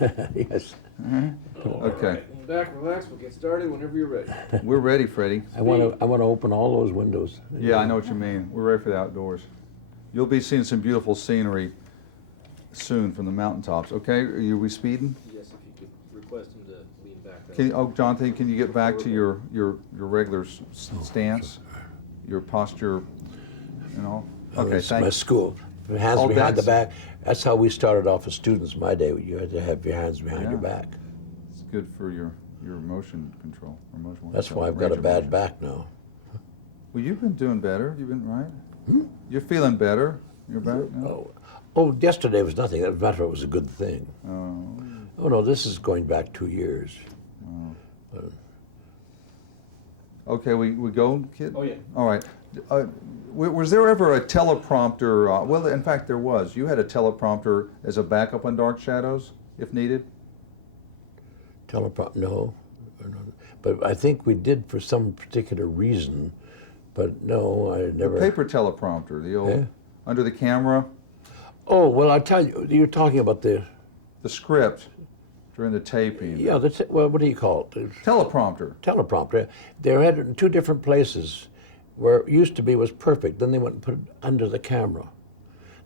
Yes. Okay. Right. Back, relax. We'll get started whenever you're ready. We're ready, Freddie. I want to open all those windows. Yeah, I know what you mean. We're ready for the outdoors. You'll be seeing some beautiful scenery soon from the mountaintops. Okay, are we speeding? Yes, if you could request him to lean back. Jonathan, can you get back to your regular stance, your posture, and all? Okay, That's thank my you. school. Hands Oh, behind the that's- back. That's how we started off as students. My day, you had to have your hands behind your Yeah. back. It's good for your motion control. Emotional That's control, why I've got a range of bad motion. back now. Well, you've been doing better. You've been right. You're feeling better. Your back now. Oh, yesterday was nothing. As a matter of fact, it was a good thing. Oh. Oh no, this is going back 2 years. Okay, we go, kid? Oh, yeah. All right. Was there ever a teleprompter? Well, in fact, there was. You had a teleprompter as a backup on Dark Shadows, if needed? No. But I think we did for some particular reason. But no, I never. The paper teleprompter, the old, Yeah. under the camera, Oh, well, I'll tell you, you're talking about the, the script during the taping. yeah, well, what do you call it? The Teleprompter. teleprompter. They had it in two different places where it used to be was perfect. Then they went and put it under the camera.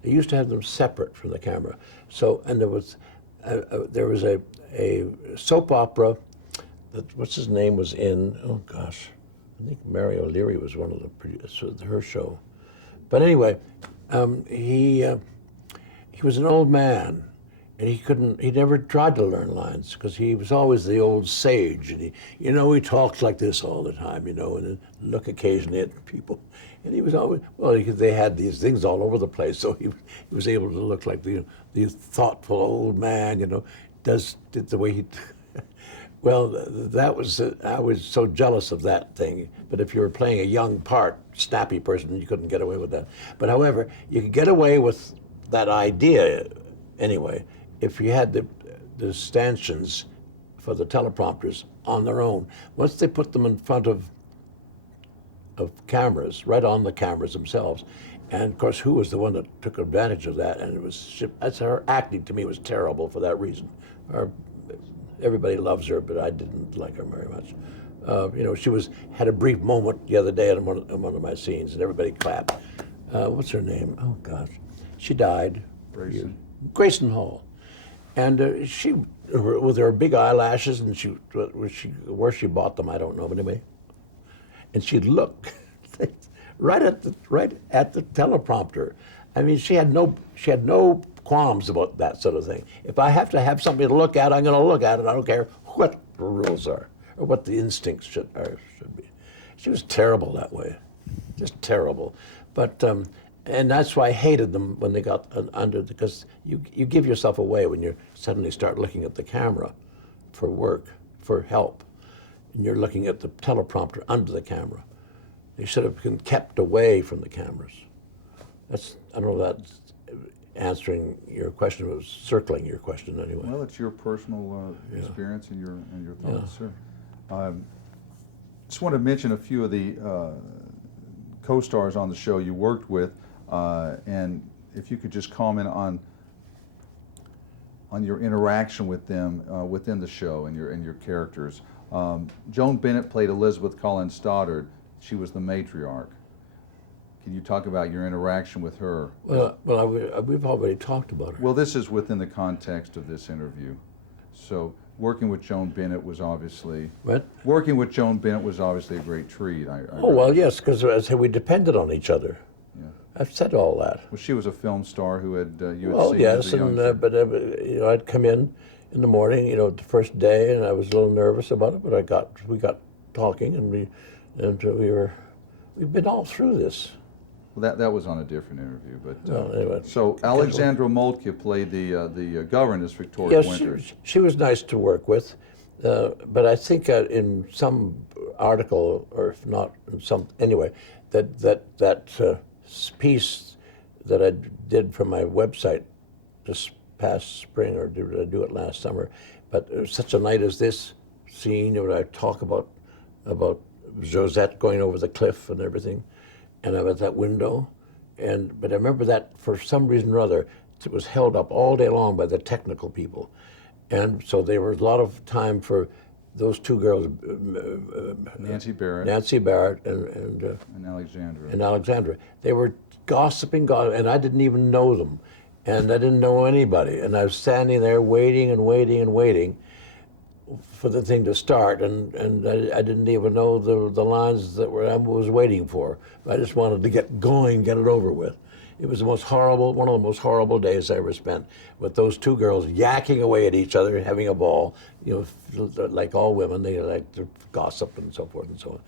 They used to have them separate from the camera. So, and there was a soap opera that, what's his name, was in, oh gosh, I think Mary O'Leary was one of the producers, her show. But anyway, he was an old man, and he never tried to learn lines because he was always the old sage, and he talked like this all the time, and then look occasionally at people, and he was always, they had these things all over the place, so he was able to look like the thoughtful old man, did the way he. Well, that was, I was so jealous of that thing. But if you were playing a young part, snappy person, you couldn't get away with that. But however, you could get away with that idea anyway if you had the stanchions for the teleprompters on their own. Once they put them in front of cameras, right on the cameras themselves, and of course, who was the one that took advantage of that? And her acting to me was terrible for that reason. Everybody loves her, but I didn't like her very much. She had a brief moment the other day in one of my scenes, and everybody clapped. What's her name? Oh gosh, she died. Grayson Hall, and she, with her big eyelashes, and where she bought them, I don't know, but anyway. And she'd look right at the teleprompter. I mean, she had no qualms about that sort of thing. If I have to have something to look at, I'm going to look at it. I don't care what the rules are or what the instincts should be. She was terrible that way, just terrible. But and that's why I hated them when they got under, because you give yourself away when you suddenly start looking at the camera for work, for help, and you're looking at the teleprompter under the camera. They should have been kept away from the cameras. I don't know if that's answering your question, it was circling your question anyway. Well, it's your personal experience and your thoughts, sir. Just want to mention a few of the co-stars on the show you worked with, and if you could just comment on your interaction with them within the show and your characters. Joan Bennett played Elizabeth Collins Stoddard. She was the matriarch. Can you talk about your interaction with her? Well, we've already talked about her. Well, this is within the context of this interview. So working with Joan Bennett was obviously... What? Working with Joan Bennett was obviously a great treat. Well, yes, because as I said, we depended on each other. Yeah. I've said all that. Well, she was a film star who had you had Well, seen yes, as a young... but I'd come in the morning, the first day, and I was a little nervous about it, but we got talking, and we've been all through this. Well, that was on a different interview, but Well, anyway, so Alexandra Moltke played the governess, Victoria yes, Winters. she was nice to work with, but I think in some article, or if not in some, anyway, that piece that I did for my website this past spring, or did I do it last summer? But it was such a night as this scene where I talk about Josette going over the cliff and everything, and I'm at that window, but I remember that for some reason or other, it was held up all day long by the technical people, And so there was a lot of time for those two girls, Nancy Barrett Nancy Barrett and Alexandra. and Alexandra. They were gossiping, and I didn't even know them, and I didn't know anybody. And I was standing there waiting and waiting and waiting for the thing to start, and I didn't even know the lines that I was waiting for. I just wanted to get going, get it over with. It was the most horrible, one of the most horrible days I ever spent, with those two girls yakking away at each other, having a ball. You know, like all women, they like to gossip and so forth and so on,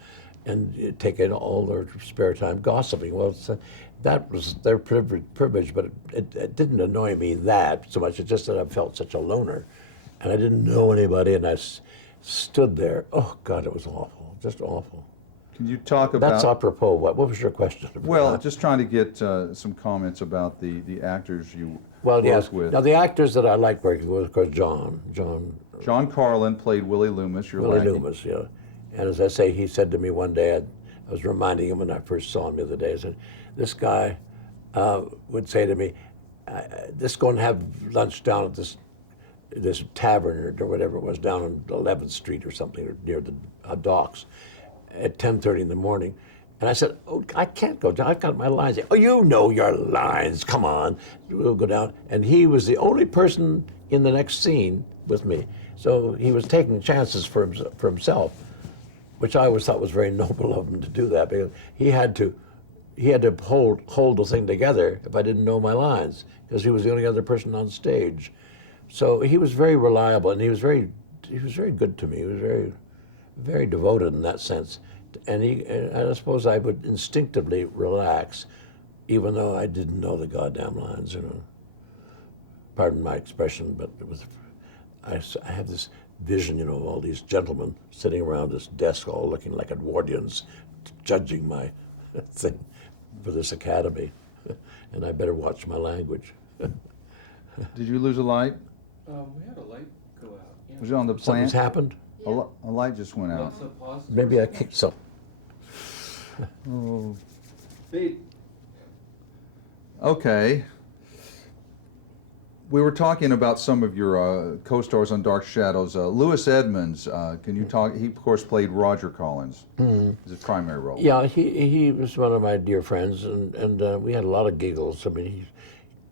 and taking all their spare time gossiping. Well, that was their privilege, but it didn't annoy me that so much. It's just that I felt such a loner, and I didn't know anybody, and I stood there. Oh God, it was awful, just awful. Can you talk about... That's apropos. What was your question? Well, just trying to get some comments about the actors you yes. worked with. Now the actors that I liked working with, of course, John Carlin played Willie Loomis, your Willie lackey. Loomis, yeah. And as I say, he said to me one day, I was reminding him when I first saw him the other day, I said, this guy would say to me, just go and have lunch down at this tavern or whatever it was down on 11th Street or something, or near the docks at 10:30 in the morning. And I said, oh, I can't go down. I've got my lines. Oh, you know your lines. Come on. We'll go down. And he was the only person in the next scene with me. So he was taking chances for himself, which I always thought was very noble of him to do that, because he had to hold the thing together if I didn't know my lines, because he was the only other person on stage. So he was very reliable, and he was very good to me. He was very, very devoted in that sense. And I suppose I would instinctively relax, even though I didn't know the goddamn lines, you know. Pardon my expression, but it was, I have this vision, you know, of all these gentlemen sitting around this desk all looking like Edwardians, judging my thing for this academy. And I better watch my language. Did you lose a light? We had a light go out. Yeah. Was it on the Something's plant? happened? A light just went out. What's the pause? Maybe I kicked some. Oh. Fade. Okay. We were talking about some of your co-stars on Dark Shadows. Louis Edmonds, can you talk? He, of course, played Roger Collins. His primary role. Yeah, he was one of my dear friends, and we had a lot of giggles. I mean,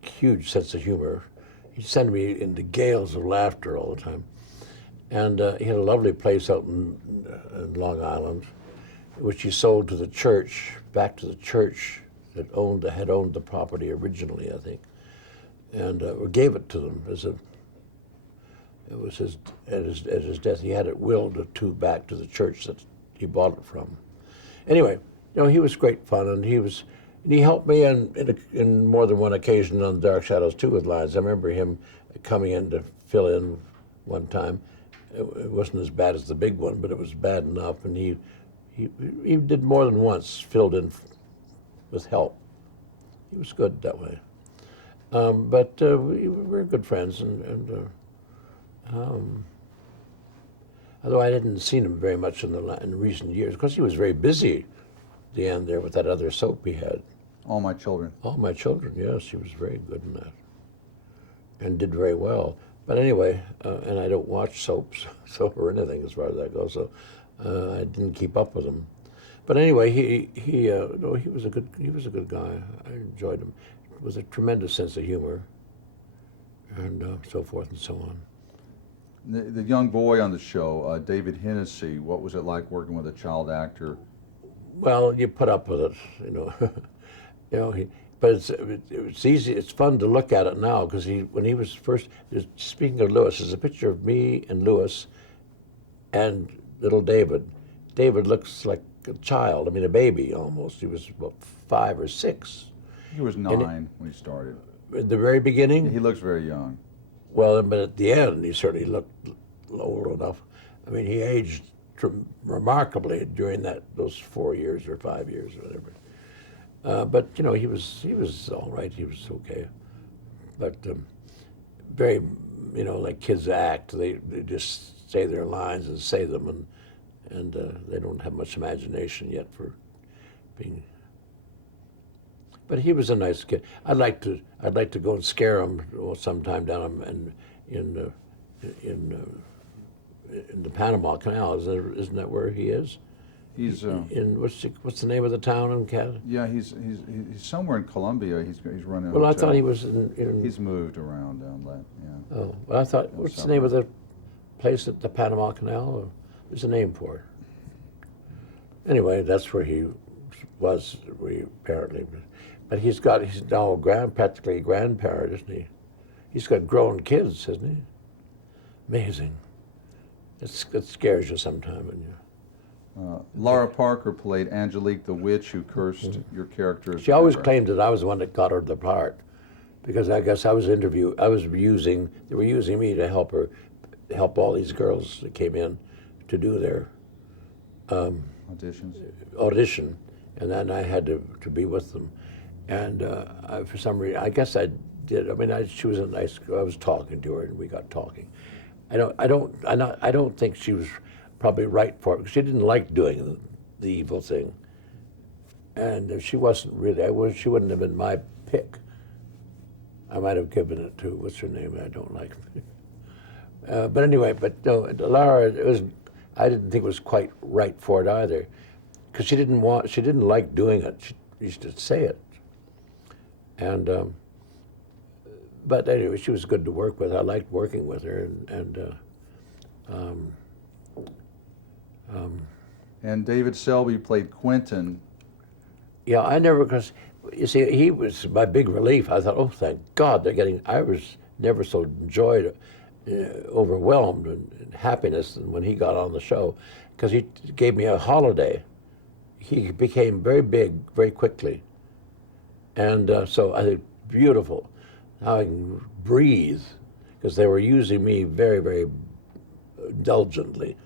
huge sense of humor. He sent me into gales of laughter all the time. And he had a lovely place out in Long Island, which he sold to the church, back to the church that had owned the property originally, I think, and or gave it to them as it was at his death. He had it willed back to the church that he bought it from. Anyway, you know, he was great fun, and he helped me in more than one occasion on Dark Shadows 2 with lines. I remember him coming in to fill in one time. It wasn't as bad as the big one, but it was bad enough, and he did more than once, filled in with help. He was good that way. But we were good friends, and although I hadn't seen him very much in recent years, because he was very busy at the end there with that other soap he had. All My Children. All My Children, yes, he was very good in that, and did very well. But anyway, and I don't watch soaps or anything as far as that goes, so I didn't keep up with him. But anyway, he was a good guy. I enjoyed him. With a tremendous sense of humor, and so forth and so on. The young boy on the show, David Hennessy, what was it like working with a child actor? Well, you put up with it, you know. You know, but it's easy. It's fun to look at it now, because when he was first. Speaking of Louis, there's a picture of me and Louis, and little David. David looks like a child. I mean, a baby almost. He was about 5 or 6. He was 9 when he started. At the very beginning. He looks very young. Well, but at the end, he certainly looked old enough. I mean, he aged remarkably during those 4 years or 5 years or whatever. But you know, he was all right. He was okay. But very, you know, like kids act. They just say their lines and say them, and they don't have much imagination yet for being. But he was a nice kid. I'd like to go and scare him sometime down in in the Panama Canal. Isn't that where he is? He's In what's the name of the town in Canada? yeah, he's somewhere in Colombia. He's running. A Well, I hotel. thought he was in. He's moved around down that. Yeah. Oh, well, I thought. What's the name of the place at the Panama Canal? There's a name for it. Anyway, that's where he was. Apparently, but he's now practically a grandparent, isn't he? He's got grown kids, hasn't he? Amazing. It scares you sometime, and you. Laura Parker played Angelique the witch who cursed your character. She always claimed that I was the one that got her the part, because I guess they were using me to help all these girls that came in to do their auditions. audition, and then I had to be with them, and for some reason, I guess I did. I mean, she was a nice girl. I was talking to her, and we got talking. I don't think she was probably right for it, because she didn't like doing the evil thing, and if she wasn't really, she wouldn't have been my pick. I might have given it to what's her name? I don't like. But anyway, no, Laura, I didn't think it was quite right for it either, because she didn't like doing it. She used to say it, and but anyway, she was good to work with. I liked working with her, And David Selby played Quentin. yeah, I never, because you see, he was my big relief. I thought, oh, thank God I was never so overwhelmed and happiness than when he got on the show, because he gave me a holiday. He became very big very quickly, and so I think beautiful. Now I can breathe, because they were using me very, very indulgently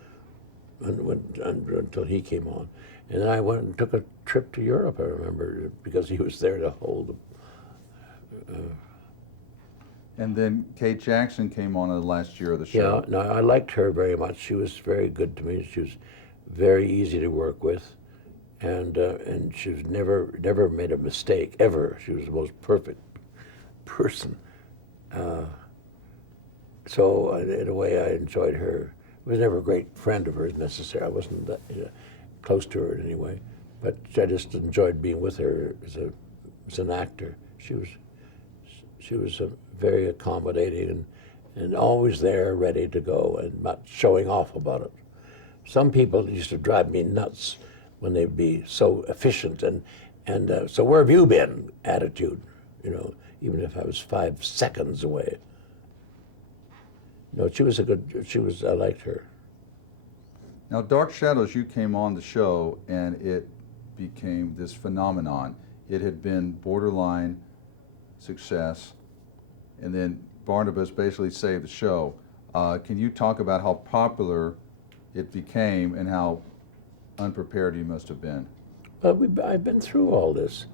until he came on. And then I went and took a trip to Europe, I remember, because he was there to hold And then Kate Jackson came on in the last year of the show. Yeah, no, I liked her very much. She was very good to me. She was very easy to work with, and she was never made a mistake, ever. She was the most perfect person. So in a way, I enjoyed her. I was never a great friend of hers necessarily. I wasn't that close to her in any way, but I just enjoyed being with her as an actor. She was very accommodating and always there, ready to go, and not showing off about it. Some people used to drive me nuts when they'd be so efficient and so where have you been attitude, even if I was 5 seconds away. No, I liked her. Now, Dark Shadows, you came on the show and it became this phenomenon. It had been borderline success, and then Barnabas basically saved the show. Can you talk about how popular it became and how unprepared you must have been? Well, I've been through all this.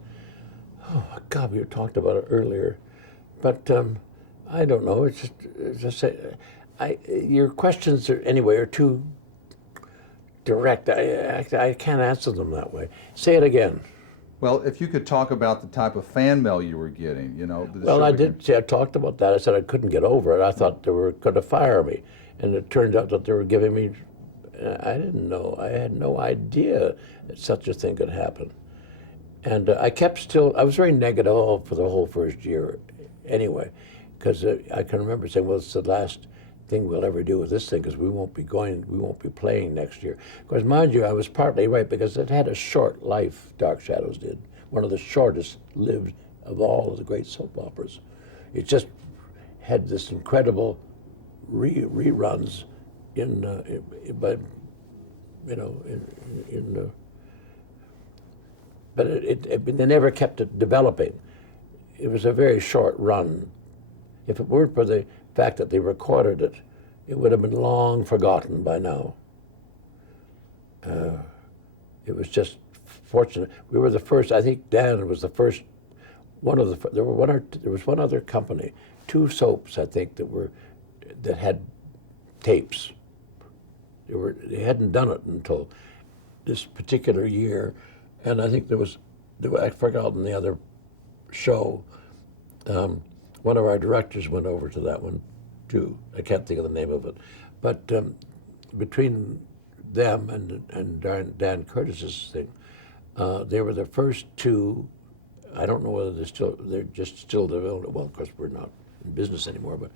Oh, God, we talked about it earlier. But I don't know. It's just your questions are too direct. I can't answer them that way. Say it again. Well, if you could talk about the type of fan mail you were getting, Well, I did. See, I talked about that. I said I couldn't get over it. I thought they were going to fire me, and it turned out that they were giving me. I didn't know. I had no idea that such a thing could happen, and I was very negative for the whole first year, anyway, because I can remember saying, "Well, it's the last thing we'll ever do with this thing, because we won't be playing next year." Of course, mind you, I was partly right, because it had a short life. Dark Shadows did, one of the shortest lived of all of the great soap operas. It just had this incredible reruns but they never kept it developing. It was a very short run. If it weren't for the fact that they recorded it, it would have been long forgotten by now. It was just fortunate. We were the first. I think Dan was the first. There was one other company, 2 soaps I think that had tapes. They hadn't done it until this particular year, and I think I'd forgotten the other show. One of our directors went over to that one, too. I can't think of the name of it. But between them and Dan Curtis's thing, they were the first two. I don't know whether they're just still developing. Well, of course, we're not in business anymore, but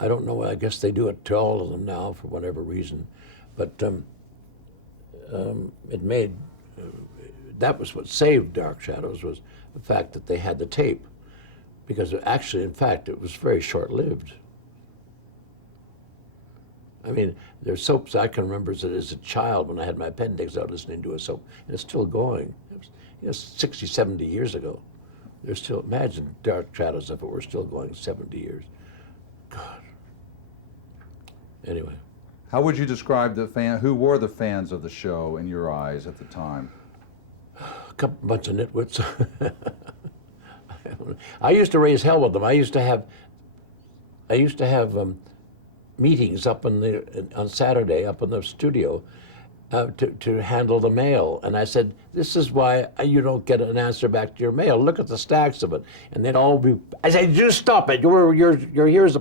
I don't know. I guess they do it to all of them now for whatever reason. But it made, that was what saved Dark Shadows, was the fact that they had the tape. Because actually, in fact, it was very short-lived. I mean, there's soaps I can remember as a child when I had my appendix out listening to a soap, and it's still going. It was, 60, 70 years ago. There's still, imagine Dark Shadows if it were still going 70 years. God. Anyway. How would you describe who were the fans of the show in your eyes at the time? A bunch of nitwits. I used to raise hell with them. I used to have meetings up on Saturday up in the studio to handle the mail, and I said, "This is why you don't get an answer back to your mail. Look at the stacks of it." And they'd all be. I said, "Just stop it. You're here as a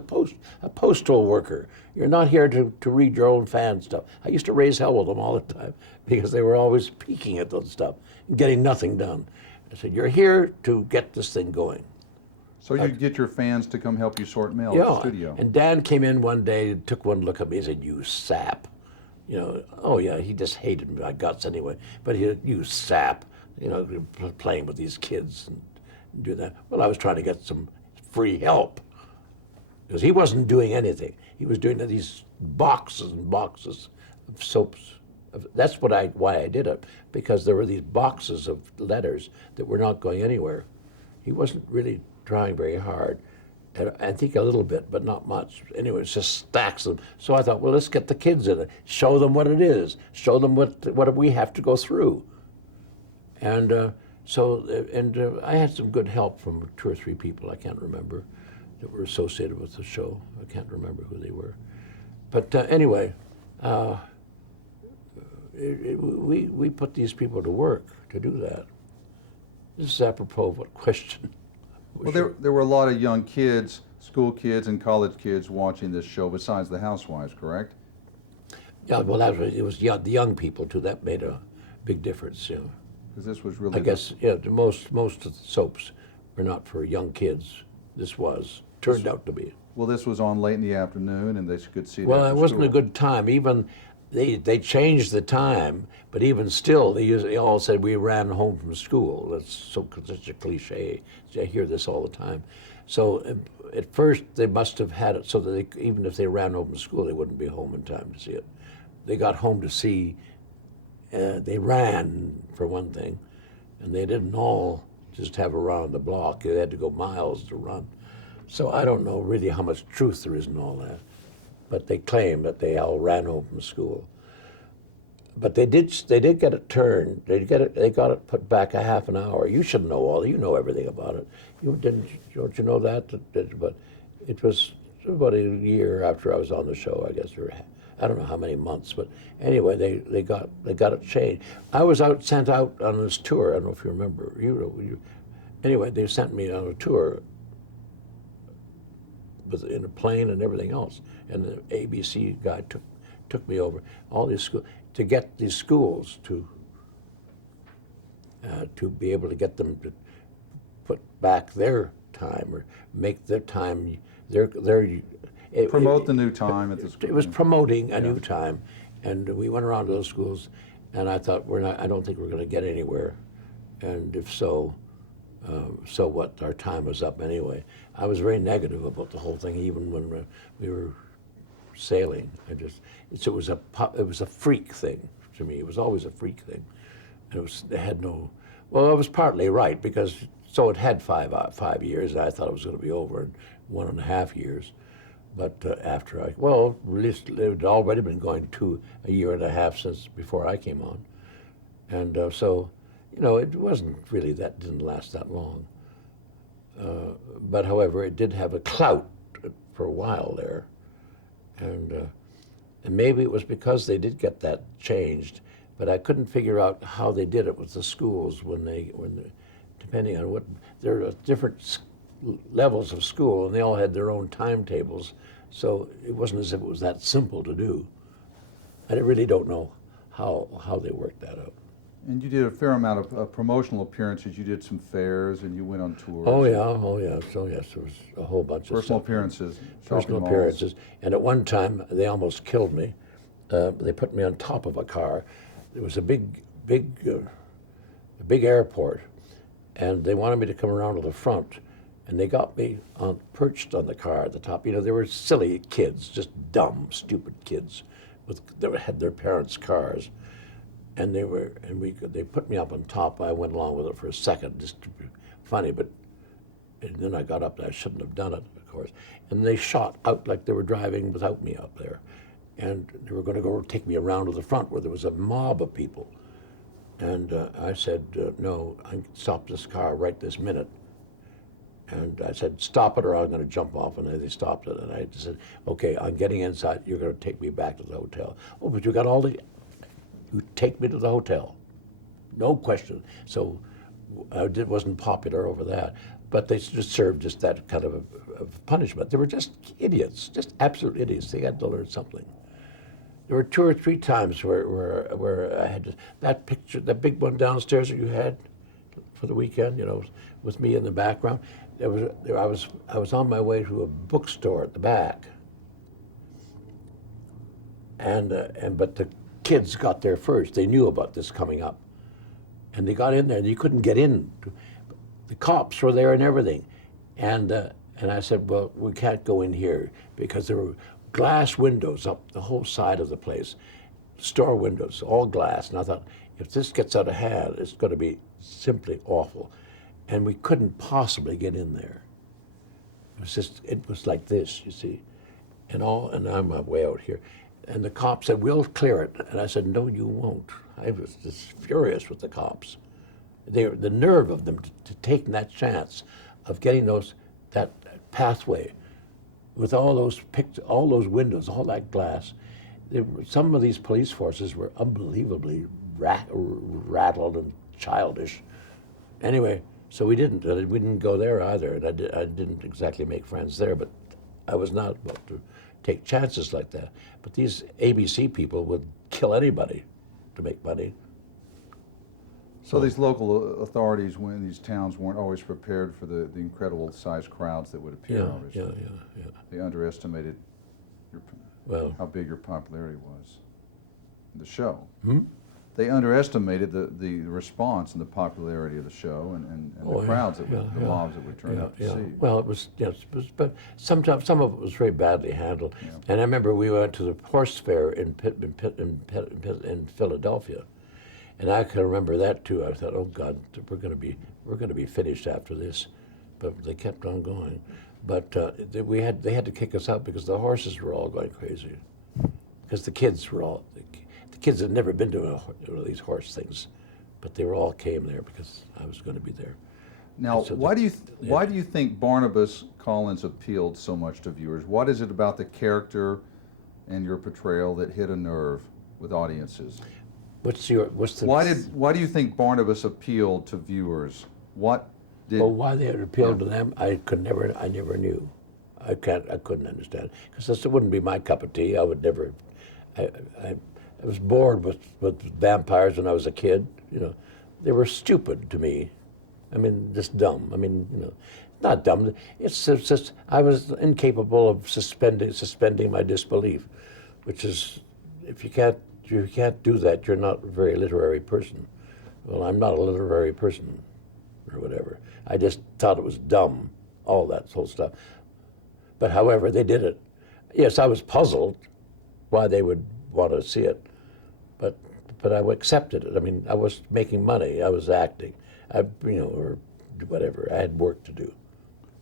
postal worker. You're not here to read your own fan stuff." I used to raise hell with them all the time because they were always peeking at that stuff and getting nothing done. I said, "You're here to get this thing going." So you'd get your fans to come help you sort mail at the studio. And Dan came in one day and took one look at me and said, "You sap." Oh yeah, he just hated my guts anyway. But he said, "You sap," playing with these kids and do that. Well, I was trying to get some free help because he wasn't doing anything. He was doing these boxes and boxes of soaps. That's why I did it, because there were these boxes of letters that were not going anywhere. He wasn't really trying very hard. And I think a little bit, but not much. Anyway, it's just stacks of them. So I thought, well, let's get the kids in it. Show them what it is. Show them what we have to go through. And I had some good help from 2 or 3 people, I can't remember, that were associated with the show. I can't remember who they were. But anyway, we put these people to work to do that. This is apropos of what question. Well, there were a lot of young kids, school kids and college kids watching this show besides the housewives, correct? Yeah, well, it was the young people too. That made a big difference. Because this was really. I guess most of the soaps were not for young kids. This turned out to be. Well, this was on late in the afternoon, and they could see it. Well, after it wasn't school. a good time. Even they changed the time, but even still, they all said we ran home from school. That's such a cliche. I hear this all the time. So at first, they must have had it so that even if they ran home from school, they wouldn't be home in time to see it. They got home to see. They ran for one thing, and they didn't all just have around the block. They had to go miles to run. So I don't know really how much truth there is in all that. But they claim that they all ran home from school. But they did get it turned. They got it put back a half an hour. You should know you know everything about it. Don't you know that? But it was about a year after I was on the show, I guess, or I don't know how many months. But anyway, they got it changed. I was sent out on this tour. I don't know if you remember. Anyway, they sent me on a tour in a plane and everything else. And the ABC guy took me over all these schools to get these schools to be able to get them to put back their time or make their time promote the new time at the school. It was promoting a new time, and we went around to those schools, and I thought I don't think we're going to get anywhere, and if so. So what? Our time was up anyway. I was very negative about the whole thing, even when we were sailing. It was a freak thing to me. It was always a freak thing. And it had no. Well, I was partly right because it had 5 years. And I thought it was going to be over in 1.5 years. But after at least it had already been going a year and a half since before I came on, and so. It wasn't really didn't last that long. But however, it did have a clout for a while there. And maybe it was because they did get that changed, but I couldn't figure out how they did it with the schools depending on there are different levels of school, and they all had their own timetables. So it wasn't as if it was that simple to do. I really don't know how they worked that out. And you did a fair amount of promotional appearances. You did some fairs and you went on tours. Oh yeah, oh yeah. So yes, there was a whole bunch of Personal stuff. appearances. Personal shopping malls. appearances. And at one time, they almost killed me. They put me on top of a car. There was a big airport, and they wanted me to come around to the front, and they got me perched on the car at the top. You know, they were silly kids, just dumb, stupid kids, that had their parents' cars, and they put me up on top. I went along with it for a second, just to be funny, and then I got up and I shouldn't have done it, of course. And they shot out like they were driving without me up there. And they were going to go take me around to the front where there was a mob of people. And I said, no, I can stop this car right this minute. And I said, stop it or I'm going to jump off. And they stopped it. And I just said, okay, I'm getting inside. You're going to take me back to the hotel. Oh, but you take me to the hotel. No question. So I wasn't popular over that. But they just served just that kind of punishment. They were just idiots, just absolute idiots. They had to learn something. There were 2 or 3 times where I had that picture, that big one downstairs that you had for the weekend, you know, with me in the background. I was on my way to a bookstore at the back, but the kids got there first. They knew about this coming up, and they got in there, and you couldn't get in. The cops were there and everything, and I said, well, we can't go in here because there were glass windows up the whole side of the place, store windows, all glass. And I thought, if this gets out of hand, it's going to be simply awful. And we couldn't possibly get in there. It was like this, you see, and I'm way out here. And the cop said, we'll clear it. And I said, no, you won't. I was just furious with the cops. The nerve of them to take that chance of getting that pathway with all those windows, all that glass. Some of these police forces were unbelievably rattled and childish. Anyway, so we didn't go there either, and I didn't exactly make friends there, but I was not about to take chances like that. But these ABC people would kill anybody to make money. So these local authorities in these towns weren't always prepared for the incredible sized crowds that would appear, obviously. Yeah. They underestimated how big your popularity was in the show. They underestimated the response and the popularity of the show and the crowds, the mobs that would turn out to see. Well, it was, yes, but sometimes some of it was very badly handled. Yeah. And I remember we went to the horse fair in Philadelphia. And I can remember that too. I thought, oh God, we're going to be finished after this, but they kept on going. But they had to kick us out because the horses were all going crazy, because the kids had never been to one of these horse things, but they all came there because I was going to be there. Now, so why do you think Barnabas Collins appealed so much to viewers? What is it about the character and your portrayal that hit a nerve with audiences? Why do you think Barnabas appealed to viewers? Why they had appealed to them, I never knew. I couldn't understand, because it wouldn't be my cup of tea. I would never. I was bored with vampires when I was a kid. You know, they were stupid to me. I mean, just dumb. I mean, you know, not dumb. It's just I was incapable of suspending my disbelief, which is, if you can't do that, you're not a very literary person. Well, I'm not a literary person, or whatever. I just thought it was dumb, all that whole stuff. But however, they did it. Yes, I was puzzled why they would want to see it, but I accepted it. I mean, I was making money. I was acting, or whatever. I had work to do.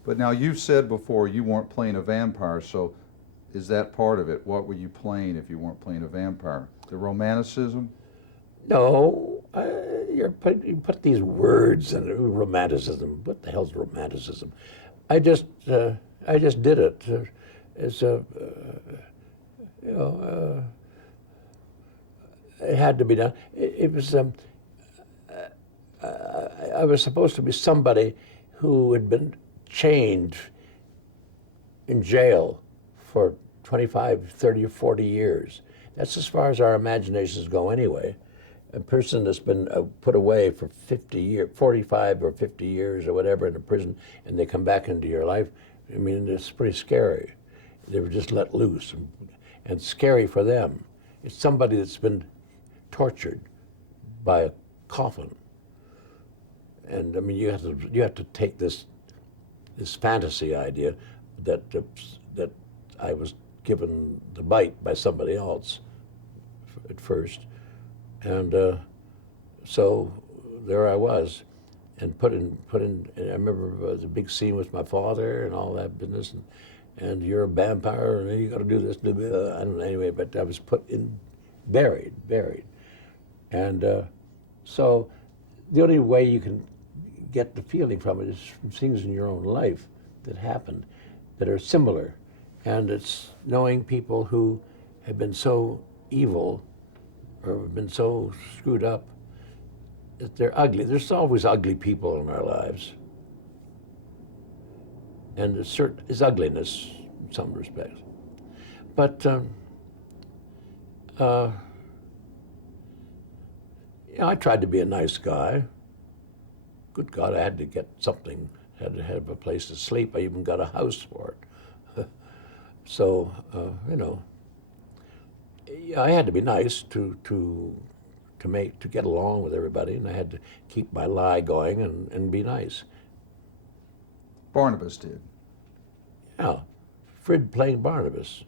But now you've said before you weren't playing a vampire, so is that part of it? What were you playing if you weren't playing a vampire? The romanticism? No, you put these words in romanticism. What the hell's romanticism? I just did it. It had to be done. It was. I was supposed to be somebody who had been chained in jail for 25, 30, or 40 years. That's as far as our imaginations go anyway. A person that's been put away for 50 years, 45 or 50 years or whatever in a prison, and they come back into your life, I mean, it's pretty scary. They were just let loose, and scary for them. It's somebody that's been tortured by a coffin. And I mean, you have to take this fantasy idea that I was given the bite by somebody else at first, and so there I was, and put in. And I remember the big scene with my father and all that business, and you're a vampire, and you got to do this. I don't know anyway, but I was put in, buried, and so the only way you can get the feeling from it is from things in your own life that happened that are similar, and it's knowing people who have been so evil or have been so screwed up that they're ugly. There's always ugly people in our lives, and there's ugliness in some respects. But I tried to be a nice guy. Good God, I had to get something, had to have a place to sleep. I even got a house for it. So, I had to be nice to get along with everybody, and I had to keep my lie going and be nice. Barnabas did. Yeah, Frid playing Barnabas.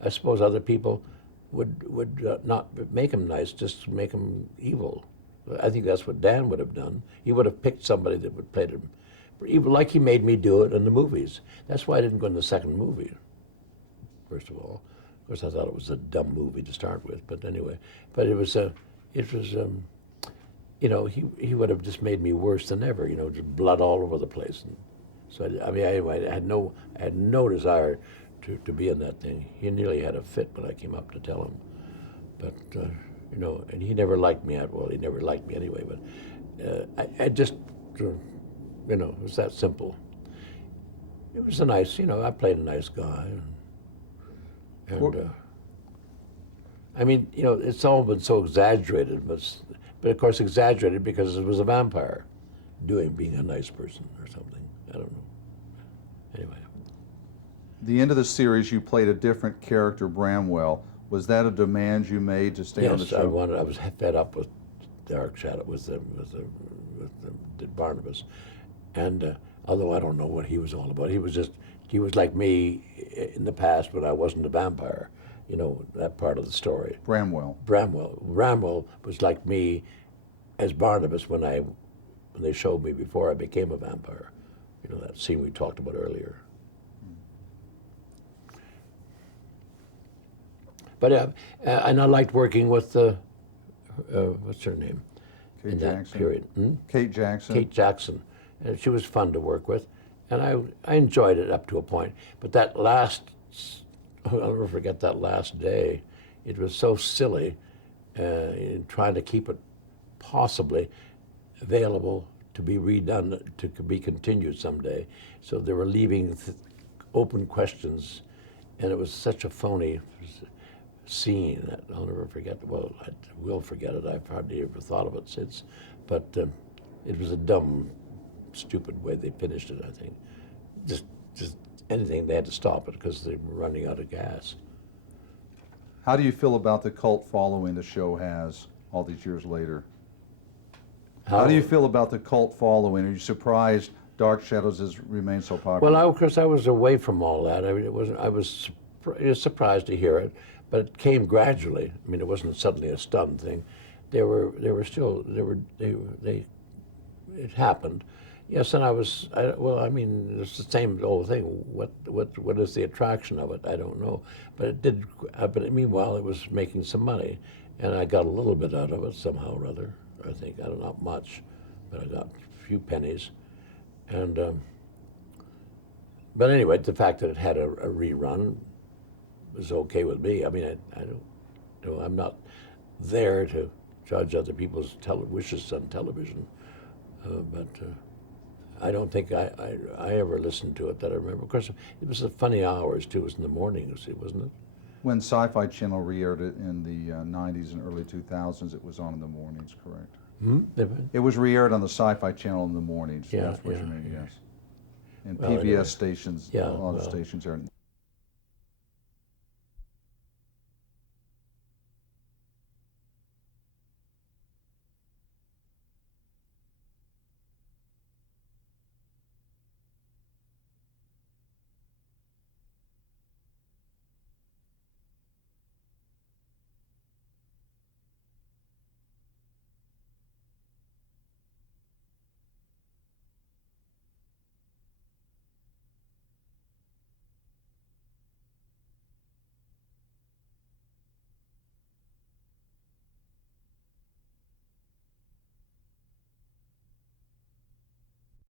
I suppose other people would not make him nice, just make him evil. I think that's what Dan would have done. He would have picked somebody that would play him evil, like he made me do it in the movies. That's why I didn't go in the second movie, first of all. Of course, I thought it was a dumb movie to start with, but anyway. But he would have just made me worse than ever, just blood all over the place. And so, I had no desire to be in that thing. He nearly had a fit when I came up to tell him. But, and he never liked me. Well, he never liked me anyway, but I just, it was that simple. It was a nice, I played a nice guy. And it's all been so exaggerated, but of course exaggerated because it was a vampire being a nice person or something. I don't know. Anyway. The end of the series, you played a different character, Bramwell. Was that a demand you made to stay on the show? Yes, I was fed up with Dark Shadow, with Barnabas, and although I don't know what he was all about, he was like me in the past when I wasn't a vampire. That part of the story. Bramwell was like me as Barnabas when they showed me before I became a vampire. That scene we talked about earlier. But and I liked working with what's her name? Kate Jackson. Period. Kate Jackson. Kate Jackson, and she was fun to work with, and I enjoyed it up to a point. But that last, I'll never forget that last day. It was so silly, in trying to keep it possibly available to be redone, to be continued someday. So they were leaving open questions, and it was such a phony scene that I'll never forget. Well, I will forget it. I've hardly ever thought of it since. But it was a dumb, stupid way they finished it, I think. Just anything, they had to stop it because they were running out of gas. How do you feel about the cult following the show has all these years later? How do you feel about the cult following? Are you surprised Dark Shadows has remained so popular? Well, of course, I was away from all that. I mean, I was surprised to hear it, but it came gradually. I mean, it wasn't suddenly a stunned thing. It happened. Yes, and it's the same old thing. What is the attraction of it? I don't know. But it did. But meanwhile, it was making some money, and I got a little bit out of it somehow or other. I think I don't know much, but I got a few pennies, and but anyway, the fact that it had a rerun was okay with me. I mean, I'm not there to judge other people's wishes on television, but I don't think I ever listened to it that I remember. Of course, it was the funny hours too. It was in the mornings, wasn't it? When Sci-Fi Channel re-aired it in the 90s and early 2000s, it was on in the mornings, correct? Hmm? It was re-aired on the Sci-Fi Channel in the mornings. Yeah, That's what yeah, you mean, yeah. yes. And Well, PBS anyway. stations, Yeah, a lot of well. stations are at